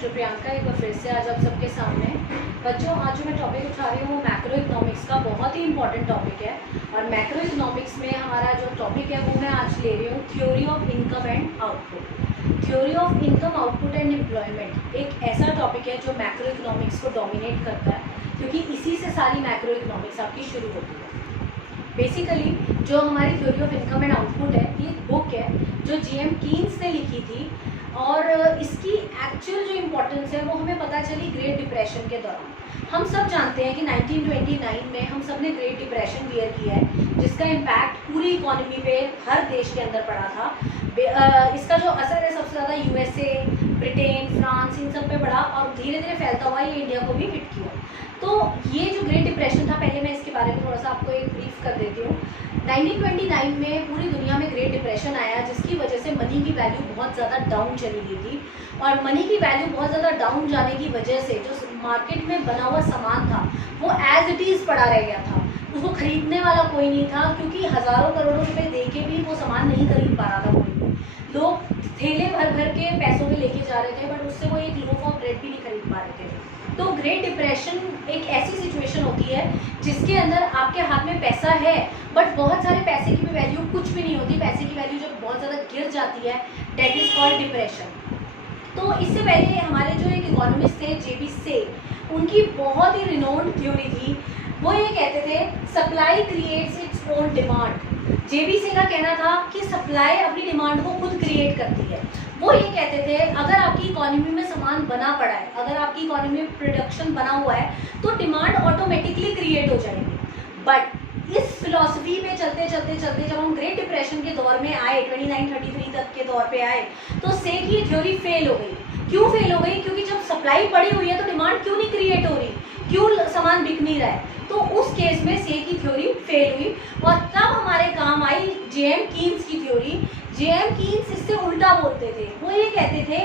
Doctor Priyanka एक बार फिर से आज आप सबके सामने। बच्चों, आज जो मैं टॉपिक उठा रही हूँ वो मैक्रो इकोनॉमिक्स का बहुत ही इंपॉर्टेंट टॉपिक है। और मैक्रो इकोनॉमिक्स में हमारा जो टॉपिक है वो मैं आज ले रही हूँ theory of income and output. Theory of income, output and employment एक ऐसा टॉपिक है जो मैक्रो इकोनॉमिक्स को डोमिनेट करता है, क्योंकि इसी से सारी मैक्रो इकोनॉमिक्स आपकी शुरू होती है। बेसिकली जो हमारी theory of income and output है, ये बुक है जो जीएम कीन्स ने लिखी थी, और इसकी एक्चुअल जो इम्पोर्टेंस है वो हमें पता चली ग्रेट डिप्रेशन के दौरान। हम सब जानते हैं कि 1929 में हम सब ने ग्रेट डिप्रेशन बियर किया है, जिसका इम्पैक्ट पूरी इकोनॉमी पे हर देश के अंदर पड़ा था। इसका जो असर है सबसे ज़्यादा यूएसए, ब्रिटेन, फ्रांस, इन सब पे पड़ा, और धीरे धीरे फैलता हुआ ये इंडिया को भी हिट किया। तो ये जो ग्रेट डिप्रेशन था, पहले मैं इसके बारे में थोड़ा सा आपको एक ब्रीफ कर देती हूँ। 1929 में पूरी दुनिया में ग्रेट डिप्रेशन आया, जिसकी वजह से मनी की वैल्यू बहुत ज़्यादा डाउन चली गई थी। और मनी की वैल्यू बहुत ज़्यादा डाउन जाने की वजह से जो मार्केट में बना हुआ सामान था वो एज इट इज़ पड़ा रह गया था, उसको खरीदने वाला कोई नहीं था, क्योंकि हज़ारों करोड़ों रुपए दे के भी वो सामान नहीं खरीद पा रहा था कोई। लोग थैले भर भर के पैसों में लेके जा रहे थे, बट उससे वो एक लोफ ऑफ ब्रेड भी नहीं खरीद पा रहे थे। तो ग्रेट डिप्रेशन एक ऐसी सिचुएशन होती है जिसके अंदर आपके हाथ में पैसा है, बट बहुत सारे पैसे की भी वैल्यू कुछ भी नहीं होती। पैसे की वैल्यू जब बहुत ज़्यादा गिर जाती है, दैट इज कॉल्ड डिप्रेशन। तो इससे पहले हमारे जो एक इकोनॉमिस्ट थे जेबी से, उनकी बहुत ही रिनोन्ड थ्योरी थी। वो ये कहते थे supply creates its own demand. JB से का कहना था कि सप्लाई अपनी डिमांड को खुद क्रिएट करती है। वो ये कहते थे अगर आपकी इकोनॉमी में सामान बना पड़ा है, अगर आपकी इकोनॉमी में प्रोडक्शन बना हुआ है, तो डिमांड ऑटोमेटिकली क्रिएट हो जाएगी। बट इस फिलॉसफी पे चलते चलते चलते जब हम ग्रेट डिप्रेशन के दौर में आए, 2933 तक के दौर पे आए, तो से की थ्योरी फेल हो गई। क्यों फेल हो गई? क्योंकि जब सप्लाई पड़ी हुई है तो डिमांड क्यों नहीं क्रिएट हो रही, क्यों सामान बिक नहीं रहा है? तो उस केस में से की थ्योरी फेल हुई, और तब हमारे काम आई जेएम कीन्स की थ्योरी। जेएम कीन्स इससे उल्टा बोलते थे। वो ये कहते थे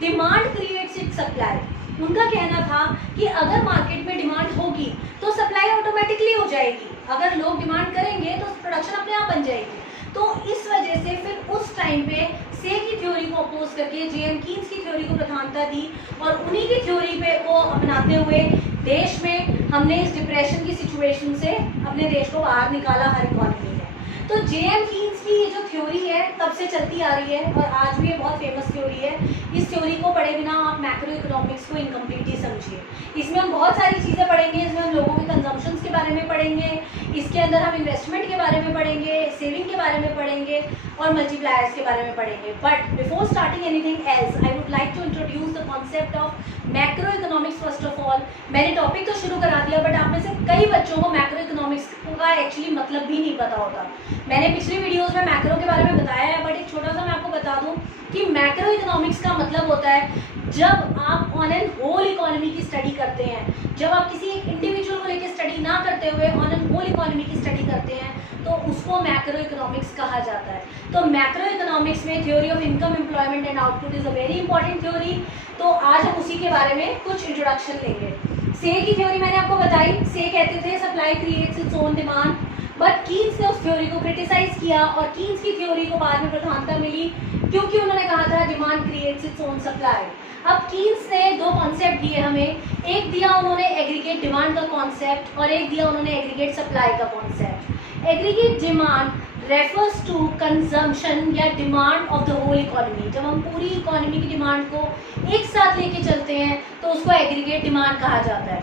डिमांड क्रिएट्स इट्स सप्लाई। उनका कहना था कि अगर मार्केट में डिमांड होगी तो सप्लाई ऑटोमेटिकली हो जाएगी, अगर लोग डिमांड करेंगे तो प्रोडक्शन अपने आप बन जाएगी। तो इस वजह से फिर उस टाइम पे से की थ्योरी को अपोज करके जेएम कीन्स की थ्योरी को प्रधानता दी, और उन्हीं की थ्योरी पे वो अपनाते हुए देश में हमने इस डिप्रेशन की सिचुएशन से अपने देश को बाहर निकाला हर इकोनॉमी में। तो जेएम कीन्स की ये जो थ्योरी है तब से चलती आ रही है, और आज भी ये बहुत फेमस थ्योरी है। इस थ्योरी को पढ़े बिना आप मैक्रो इकोनॉमिक्स को इनकम्प्लीट ही समझिए। इसमें हम बहुत सारी चीज़ें पढ़ेंगे। इसमें हम लोगों के कंजम्पशंस के बारे में पढ़ेंगे, इसके अंदर हम इन्वेस्टमेंट के बारे में पढ़ेंगे, सेविंग के बारे में पढ़ेंगे, और मल्टीप्लायर्स के बारे में पढ़ेंगे। But before starting anything else, I would like to introduce the concept of macro economics first of all. मैंने टॉपिक तो शुरू करा दिया, बट आप में से कई बच्चों को मैक्रो इकोनॉमिक्स का एक्चुअली मतलब भी नहीं पता होता। मैंने पिछली वीडियोस में मैक्रो के बारे में बताया है, बट एक छोटा सा मैं आपको बता दूं कि मैक्रो इकोनॉमिक्स का मतलब होता है जब आप ऑन एन होल इकोनॉमी की स्टडी करते हैं, जब आप किसी एक इंडिविजुअल को लेकर स्टडी ना करते हुए ऑन एन होल इकोनॉमी की स्टडी करते हैं, तो उसको मैक्रो इकोनॉमिक्स कहा जाता है। तो मैक्रो इकोनॉमिक्स में theory of income, employment and output is a very important theory. तो आज हम उसी के बारे में कुछ इंट्रोडक्शन लेंगे। से की थ्योरी मैंने आपको बताई। से कहते थे supply creates its own demand, but Keynes ने उस थ्योरी को क्रिटिसाइज किया, और कीन्स की थ्योरी को बाद में प्रधानता मिली, क्योंकि उन्होंने कहा था demand creates its own supply. अब कीन्स ने दो कॉन्सेप्ट दिए हमें, एक दिया उन्होंने एग्रीगेट डिमांड का कॉन्सेप्ट, और एक दिया उन्होंने एग्रीगेट सप्लाई का concept. Aggregate demand refers to consumption या demand of the whole economy. जब हम पूरी इकोनॉमी की डिमांड को एक साथ लेके चलते हैं तो उसको एग्रीगेट डिमांड कहा जाता है।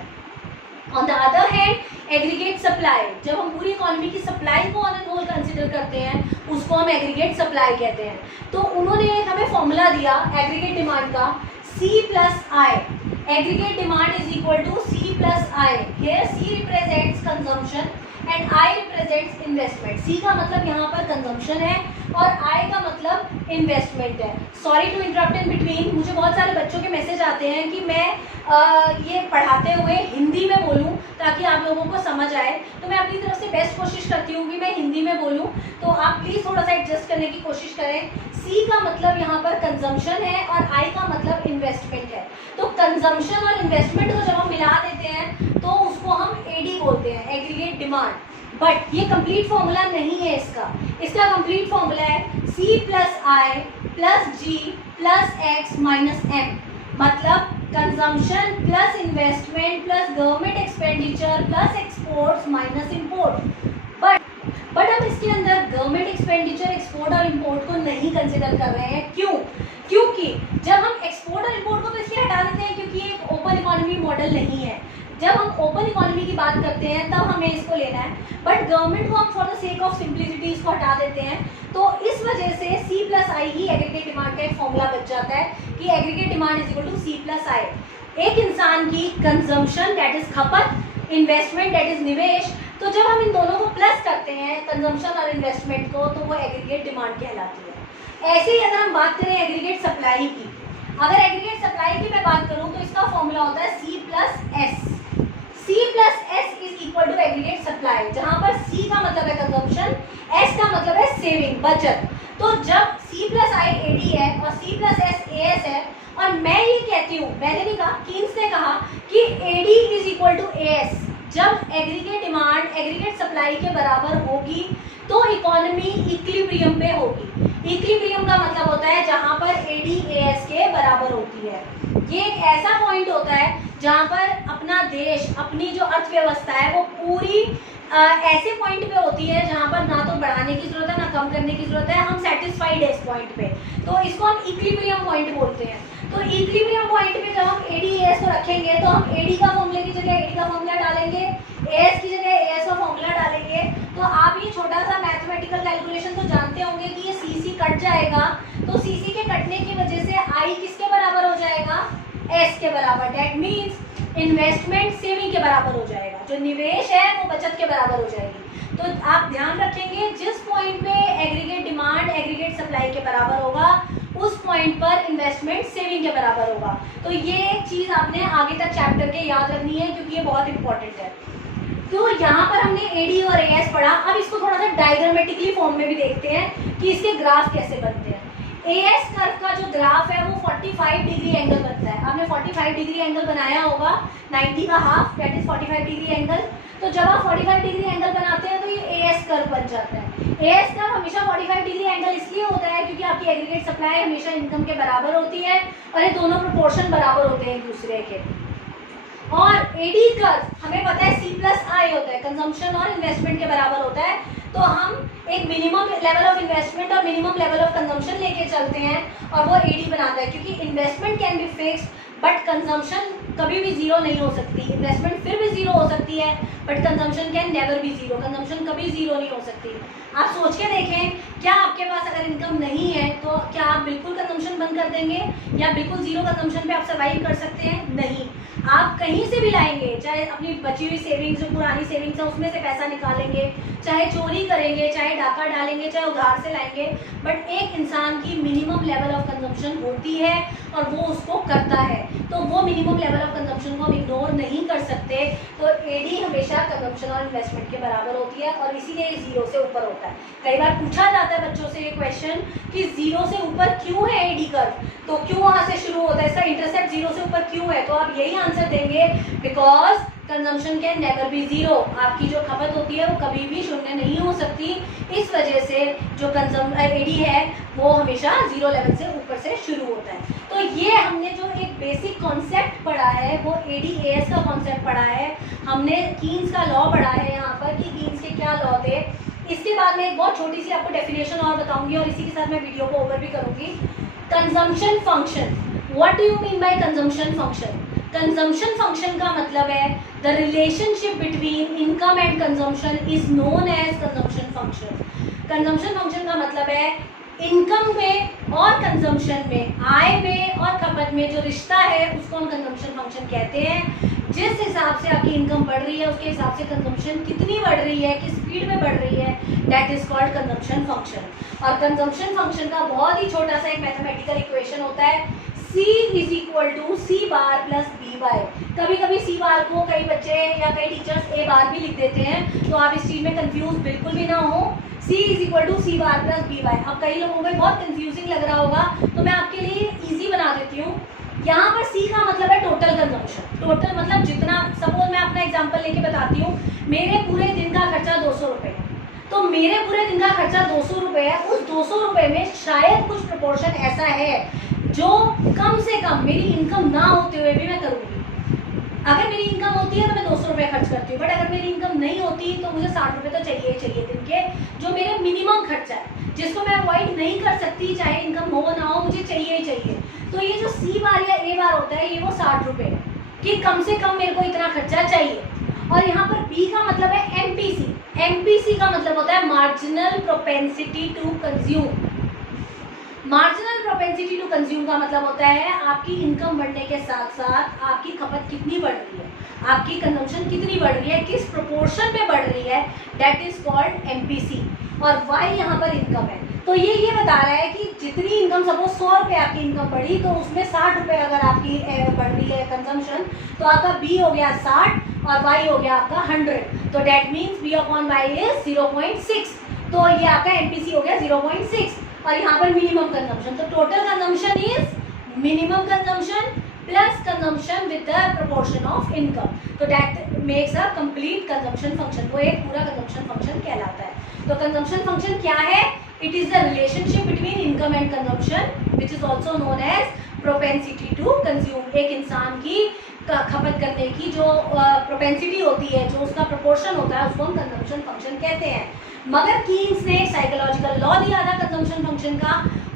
On the other hand aggregate supply, जब हम पूरी इकोनॉमी की सप्लाई को ऑन एंड होल कंसिडर करते हैं, उसको हम एग्रीगेट सप्लाई कहते हैं। तो उन्होंने हमें फॉर्मूला दिया एग्रीगेट डिमांड का, C plus I. Aggregate demand is equal to C plus I. Here C represents consumption and I represents investment. C का मतलब यहाँ पर कंजम्पशन है, और I का मतलब इन्वेस्टमेंट है। Sorry to interrupt in between, मुझे बहुत सारे बच्चों के मैसेज आते हैं कि मैं ये पढ़ाते हुए हिंदी में बोलूं ताकि आप लोगों को समझ आए। तो मैं अपनी तरफ से बेस्ट कोशिश करती हूँ कि मैं हिंदी में बोलूं, तो आप प्लीज़ थोड़ा सा एडजस्ट करने की कोशिश करें। C का मतलब यहाँ पर कंजम्पशन है, और I का मतलब इन्वेस्टमेंट है। तो कंजम्पशन और इन्वेस्टमेंट को जब हम मिला देते हैं तो उसको हम AD बोलते हैं, एग्रीगेट डिमांड। बट ये कंप्लीट फॉर्मूला नहीं है इसका कंप्लीट फॉर्मूला है C plus I plus G plus X minus M। मतलब consumption plus investment plus government expenditure plus exports minus import. But हम इसके अंदर गवर्नमेंट एक्सपेंडिचर, एक्सपोर्ट और इंपोर्ट को नहीं कंसिडर कर रहे हैं। क्यों? क्योंकि जब हम एक्सपोर्ट और इंपोर्ट को तो इसलिए हटा देते हैं क्योंकि एक ओपन इकोनॉमी मॉडल नहीं है। जब हम ओपन इकोनॉमी की बात करते हैं तब हमें इसको लेना है, बट गवर्नमेंट को हम for the sake of simplicity इसको हटा देते हैं। तो इस वजह से C प्लस आई ही एग्रीगेट डिमांड का एक फॉर्मूला बच जाता है कि aggregate demand is equal to C plus I. एक इंसान की कंजम्पशन दैट इज खपत, इन्वेस्टमेंट दैट इज निवेश, तो जब हम इन दोनों को प्लस करते हैं कंजम्पशन और इन्वेस्टमेंट को, तो वो एग्रीगेट डिमांड कहलाती है। ऐसे ही अगर हम बात करें एग्रीगेट सप्लाई की, अगर एग्रीगेट सप्लाई की मैं बात करूं तो इसका फॉर्मूला होता है C plus S। C plus S is equal to aggregate supply, जहां पर C का मतलब है कंजम्पशन, S का मतलब है सेविंग, बचत। तो जब C प्लस आई AD है और C प्लस S AS है, और मैं ये कहती हूँ, मैंने नहीं कहा, कीन्स ने कहा कि AD is equal to AS, जब एग्रीगेट डिमांड एग्रीगेट सप्लाई के बराबर होगी तो इकोनॉमी इक्विलिब्रियम पे होगी। इक्विलिब्रियम का मतलब होता है जहां पर AD AS के बराबर होती है। ये एक ऐसा पॉइंट होता है जहां पर अपना देश, अपनी जो अर्थव्यवस्था है वो पूरी ऐसे पॉइंट पे होती है जहां पर ना तो बढ़ाने की जरूरत है ना कम करने की जरूरत है, हम सेटिस्फाइड है इस पॉइंट पे, तो इसको हम इक्विलिब्रियम पॉइंट बोलते हैं। तो इक्विलिब्रियम पॉइंट पे जब हम AD AS को रखेंगे तो हम AD का फॉर्मूले की जगह AD का फॉर्मूला डालेंगे, AS की जगह AS का फॉर्मूला डालेंगे। तो आप ये छोटा सा मैथमेटिकल कैलकुलेशन तो जानते होंगे कि ये CC कट जाएगा, तो CC के कटने की वजह से I किसके बराबर हो जाएगा? S के बराबर। दैट मीन्स इन्वेस्टमेंट सेविंग के बराबर हो जाएगा, जो निवेश है वो बचत के बराबर हो जाएगी। तो आप ध्यान रखेंगे जिस पॉइंट पे एग्रीगेट डिमांड एग्रीगेट सप्लाई के बराबर होगा उस पॉइंट पर इन्वेस्टमेंट सेविंग के बराबर होगा। तो ये चीज आपने आगे तक चैप्टर के याद रखनी है क्योंकि ये बहुत इंपॉर्टेंट है। तो यहाँ पर हमने AD और AS पढ़ा, अब इसको थोड़ा सा डायग्रामेटिकली फॉर्म में भी देखते हैं कि इसके ग्राफ कैसे बनते हैं। AS कर्व का जो ग्राफ है वो 45 डिग्री एंगल बनता है। आपने 45 डिग्री एंगल बनाया होगा, 90 का half that is 45 degree angle. तो जब आप 45 डिग्री एंगल बनाते हैं तो ये AS कर्व बन जाता है। AS कर्व हमेशा 45 डिग्री एंगल इसलिए होता है क्योंकि आपकी एग्रीगेट सप्लाई हमेशा इनकम के बराबर होती है और ये दोनों प्रोपोर्शन बराबर होते हैं एक दूसरे के। और AD कर्व हमें पता है C प्लस आई होता है, कंजम्पशन और इन्वेस्टमेंट के बराबर होता है। तो हम एक मिनिमम लेवल ऑफ इन्वेस्टमेंट और मिनिमम लेवल ऑफ कंजम्पशन लेके चलते हैं और वो AD बनाता है, क्योंकि investment can be fixed but consumption कभी भी जीरो नहीं हो सकती। इन्वेस्टमेंट फिर भी जीरो हो सकती है but consumption can never be zero, consumption कभी जीरो नहीं हो सकती। आप सोच के देखें, क्या आपके पास अगर इनकम नहीं है तो क्या आप बिल्कुल कंजम्पशन बंद कर देंगे या बिल्कुल जीरो कंजम्पशन पे आप सर्वाइव कर सकते हैं? नहीं, आप कहीं से भी लाएंगे, चाहे अपनी बची हुई सेविंग्स, जो पुरानी सेविंग्स है उसमें से पैसा निकालेंगे, चाहे चोरी करेंगे, चाहे डाका डालेंगे, चाहे उधार से लाएंगे, बट एक इंसान की मिनिमम लेवल ऑफ कंजम्पशन होती है और वो उसको करता है। तो वो मिनिमम लेवल ऑफ कंजम्पशन को हम इग्नोर नहीं कर सकते। तो AD हमेशा कंजम्पशन और इन्वेस्टमेंट के बराबर होती है और इसीलिए जीरो से ऊपर होता है। कई बार पूछा जाता है बच्चों से ये क्वेश्चन कि जीरो से ऊपर क्यों है AD कर्व, तो क्यों वहां से शुरू होता है, इसका इंटरसेप्ट जीरो से ऊपर क्यों है? तो आप यही आंसर देंगे, because consumption can never be zero. आपकी जो खपत होती है वो कभी भी शून्य नहीं हो सकती, इस वजह से जो AD है वो हमेशा जीरो लेवल से ऊपर से शुरू होता है। तो ये हमने जो एक बेसिक कॉन्सेप्ट पढ़ा है वो AD AS का कॉन्सेप्ट पढ़ा है। हमने कीन्स का लॉ पढ़ा है यहाँ पर कि कीन्स के क्या लॉ थे। इसके बाद में एक बहुत छोटी सी आपको डेफिनेशन और बताऊंगी और इसी के साथ मैं वीडियो को ओवर भी करूंगी। Consumption function, what do you mean by consumption function? Consumption function का मतलब है the relationship between income and consumption is known as consumption function. Consumption function का मतलब है इनकम में और कंजम्पशन में, आय में और खपत में जो रिश्ता है उसको हम कंजम्पशन फंक्शन कहते हैं। जिस हिसाब से आपकी इनकम बढ़ रही है उसके हिसाब से कंजम्पशन कितनी बढ़ रही है, किस स्पीड में बढ़ रही है, that is called consumption function. और कंजम्पशन फंक्शन का बहुत ही छोटा सा एक मैथमेटिकल इक्वेशन होता है, C is equal to C bar plus B by. कभी कभी C बार को कई बच्चे या कई टीचर्स A बार भी लिख देते हैं, तो आप इस चीज में कंफ्यूज बिल्कुल भी ना हो। C is equal to C bar plus B by. अब कई लोगों को बहुत कंफ्यूजिंग लग रहा होगा, तो मैं आपके लिए इजी बना देती हूँ। यहाँ पर C का मतलब है टोटल कंजम्पशन। टोटल मतलब जितना, सपोज मैं अपना एग्जांपल लेके बताती हूँ, मेरे पूरे दिन का खर्चा 200 रुपये है, तो मेरे पूरे दिन का खर्चा 200 रुपये है। उस 200 रुपये में शायद कुछ प्रोपोर्शन ऐसा है जो कम से कम मेरी इनकम ना होते हुए भी मैं करूँगी। अगर मेरी इनकम होती है तो मैं 200 रुपये खर्च करती हूँ, बट अगर मेरी इनकम नहीं होती तो मुझे 60 रुपये तो चाहिए ही चाहिए दिन के, जो मेरे मिनिमम खर्चा है, जिसको मैं अवॉइड नहीं कर सकती, चाहे इनकम हो ना हो, मुझे चाहिए ही चाहिए। तो ये जो सी बार या ए बार होता है, ये वो 60 रुपये है कि कम से कम मेरे को इतना खर्चा चाहिए। और यहाँ पर बी का मतलब है एमपीसी। एमपीसी का मतलब होता है marginal propensity to consume. Marginal propensity to consume का मतलब होता है आपकी इनकम बढ़ने के साथ साथ आपकी खपत कितनी बढ़ रही है, आपकी कंजम्पशन कितनी बढ़ रही है, किस प्रोपोर्शन में बढ़ रही है, दैट इज कॉल्ड एमपीसी। और वाई यहाँ पर इनकम है, तो ये बता रहा है कि जितनी इनकम, सपोज 100 रुपये आपकी इनकम बढ़ी, तो उसमें 60 रुपये अगर आपकी बढ़ रही है कंजम्पशन, तो आपका बी हो गया 60 और वाई हो गया आपका 100। तो that means B upon Y is 0.6। तो ये आपका एमपीसी हो गया 0.6। और यहाँ पर मिनिमम कंजम्पशन, तो total consumption is minimum consumption plus consumption with the proportion of income, तो that makes a complete consumption function. वो एक पूरा कंजम्पशन फंक्शन कहलाता है। तो कंजम्पशन फंक्शन क्या है? It is the relationship between income and consumption which is also known as propensity to consume. एक इंसान की खपत करने की जो प्रोपेंसिटी होती है, जो उसका प्रोपोर्शन होता है, उसको हम कंजम्पशन फंक्शन कहते हैं। मगर कीन्स ने एक साइकोलॉजिकल लॉ दिया था कंजम्पशन फंक्शन का।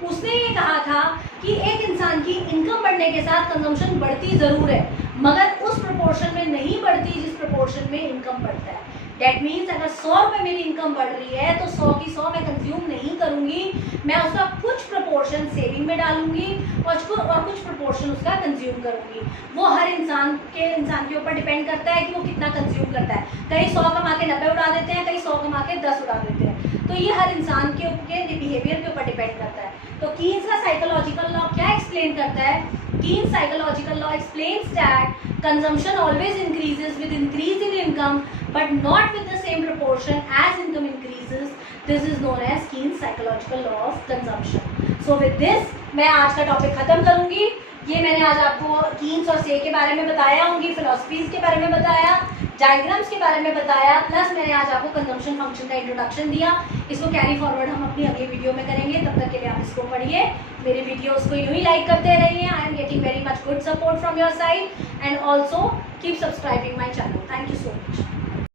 उसने ये कहा था कि एक इंसान की इनकम बढ़ने के साथ कंजम्पशन बढ़ती ज़रूर है, मगर उस प्रोपोर्शन में नहीं बढ़ती जिस प्रोपोर्शन में इनकम बढ़ता है। डैट मीन्स अगर 100 रुपये मेरी इनकम बढ़ रही है तो 100 की 100 मैं कंज्यूम नहीं करूँगी, मैं उसका कुछ प्रोपोर्शन सेविंग में डालूंगी और कुछ प्रोपोर्शन उसका कंज्यूम करूँगी। वो हर इंसान के ऊपर डिपेंड करता है कि वो कितना कंज्यूम करता है। कई 100 कमा के 90 उड़ा देते हैं, कई 100 कमा के 10 उड़ा देते हैं। तो ये हर इंसान के बिहेवियर के ऊपर डिपेंड करता है। तो कीन्स का साइकोलॉजिकल लॉ क्या एक्सप्लेन करता है? Keynes psychological law explains that consumption always increases with increase in income, but not with the same proportion as income increases. This is known as Keynes psychological law of consumption. So with this, मैं आज का topic खत्म करूँगी। ये मैंने आज आपको Keynes और से के बारे में बताया, उनकी फिलोसफीज के बारे में बताया, डायग्राम्स के बारे में बताया, प्लस मैंने आज आपको कंजम्पशन फंक्शन का इंट्रोडक्शन दिया। इसको कैरी फॉरवर्ड हम अपनी अगली वीडियो में करेंगे। तब तक के लिए आप इसको पढ़िए, मेरे वीडियोस को यूँ ही लाइक करते रहिए। I am getting very much good support from your side and also keep subscribing my channel. Thank you so much.